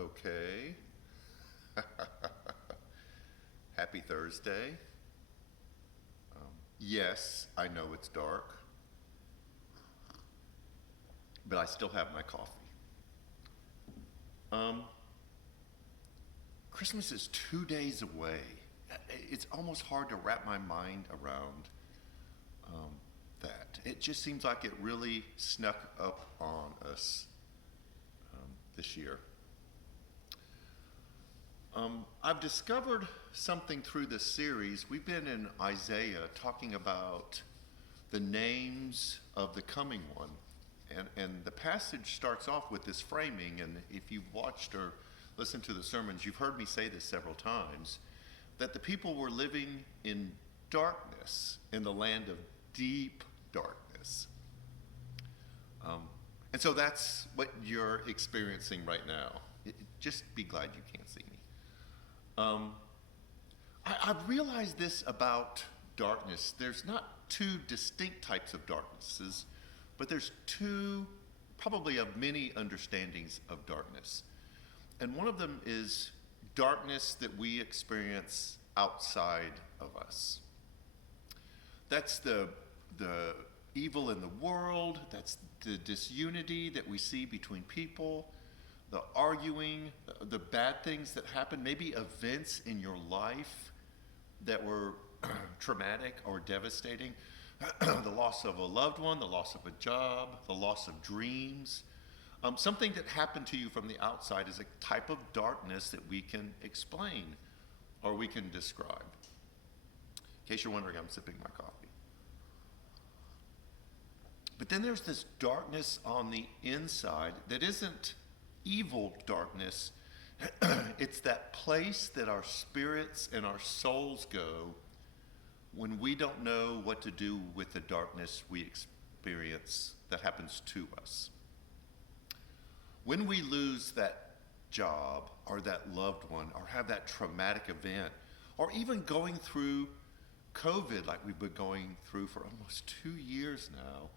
Okay. Happy Thursday. Yes, I know it's dark, but I still have my coffee. Um, Christmas is 2 days away. It's almost hard to wrap my mind around um, that. It just seems like it really snuck up on us this year. I've discovered something through this series. We've been in Isaiah talking about the names of the coming one. And the passage starts off with this framing. And if you've watched or listened to the sermons, you've heard me say this several times that the people were living in darkness in the land of deep darkness. And so that's what you're experiencing right now. Just be glad you can't see me. I've realized this about darkness. There's not two distinct types of darknesses, but there's two, probably of many understandings of darkness. And one of them is darkness that we experience outside of us. That's the evil in the world, that's the disunity that we see between people, the arguing, the bad things that happen, maybe events in your life that were traumatic or devastating, the loss of a loved one, the loss of a job, the loss of dreams. Something that happened to you from the outside is a type of darkness that we can explain or we can describe. In case you're wondering, I'm sipping my coffee. But then there's this darkness on the inside that isn't evil darkness. It's that place that our spirits and our souls go when we don't know what to do with the darkness we experience that happens to us. When we lose that job or that loved one or have that traumatic event or even going through COVID like we've been going through for almost 2 years now,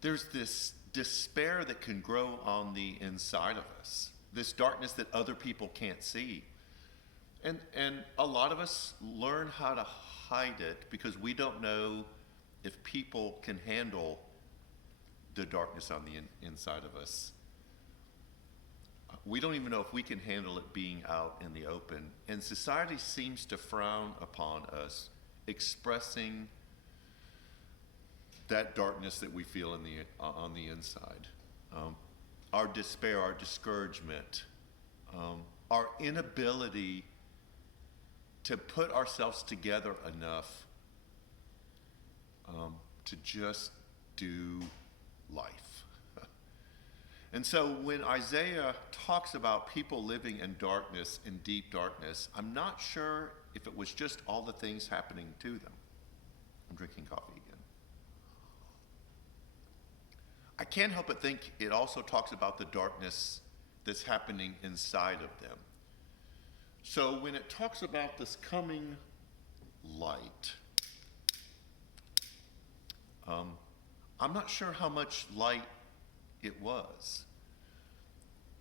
there's this despair that can grow on the inside of us, this darkness that other people can't see. And a lot of us learn how to hide it because we don't know if people can handle the darkness on the inside of us. We don't even know if we can handle it being out in the open. And society seems to frown upon us expressing that darkness that we feel on the inside. Our despair, our discouragement, our inability to put ourselves together enough to just do life. And so when Isaiah talks about people living in darkness, in deep darkness, I'm not sure if it was just all the things happening to them. I'm drinking coffee again. I can't help but think it also talks about the darkness that's happening inside of them. So when it talks about this coming light, I'm not sure how much light it was.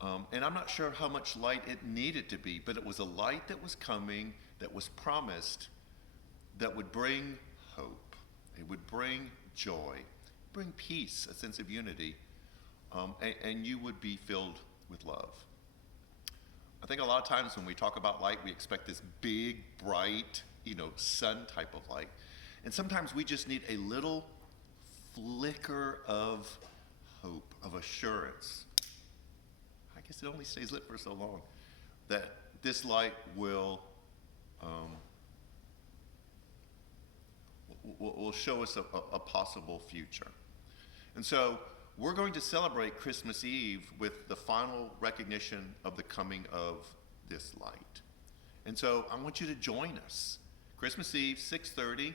And I'm not sure how much light it needed to be, but it was a light that was coming, that was promised, that would bring hope. It would bring joy, bring peace, a sense of unity, and you would be filled with love. I think a lot of times when we talk about light, we expect this big, bright, sun type of light. And sometimes we just need a little flicker of hope, of assurance. I guess it only stays lit for so long. That this light will show us a possible future. And so we're going to celebrate Christmas Eve with the final recognition of the coming of this light. And so I want you to join us. Christmas Eve, 6:30,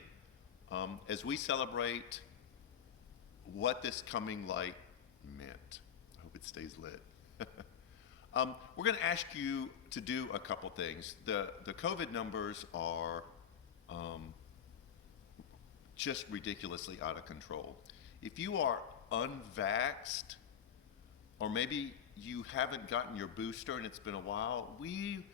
as we celebrate what this coming light meant. I hope it stays lit. We're going to ask you to do a couple things. The COVID numbers are just ridiculously out of control. If you are unvaxxed, or maybe you haven't gotten your booster and it's been a while, we,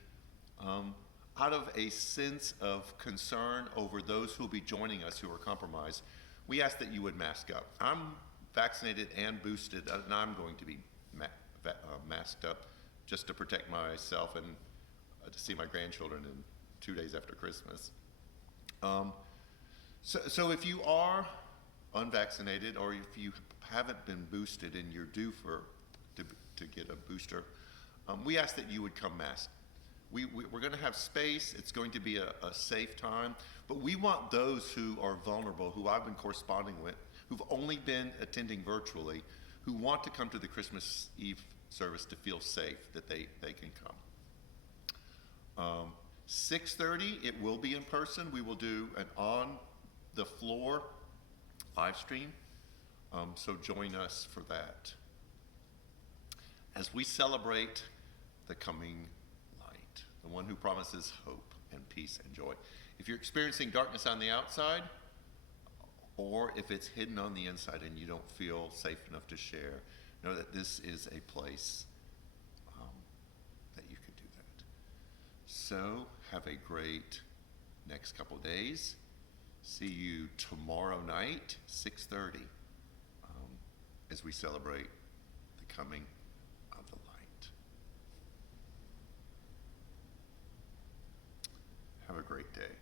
out of a sense of concern over those who will be joining us who are compromised, we ask that you would mask up. I'm vaccinated and boosted, and I'm going to be masked up just to protect myself and to see my grandchildren in 2 days after Christmas. So if you are unvaccinated or if you haven't been boosted and you're due to get a booster, we ask that you would come masked. We're going to have space. It's going to be a safe time, but we want those who are vulnerable, who I've been corresponding with, who've only been attending virtually, who want to come to the Christmas Eve service to feel safe, that they can come. 6:30, it will be in person. We will do an on-the-floor live stream, so join us for that. As we celebrate the coming light, the one who promises hope and peace and joy. If you're experiencing darkness on the outside, or if it's hidden on the inside and you don't feel safe enough to share, know that this is a place that you can do that. So have a great next couple days. See you tomorrow night, 6:30, as we celebrate the coming of the light. Have a great day.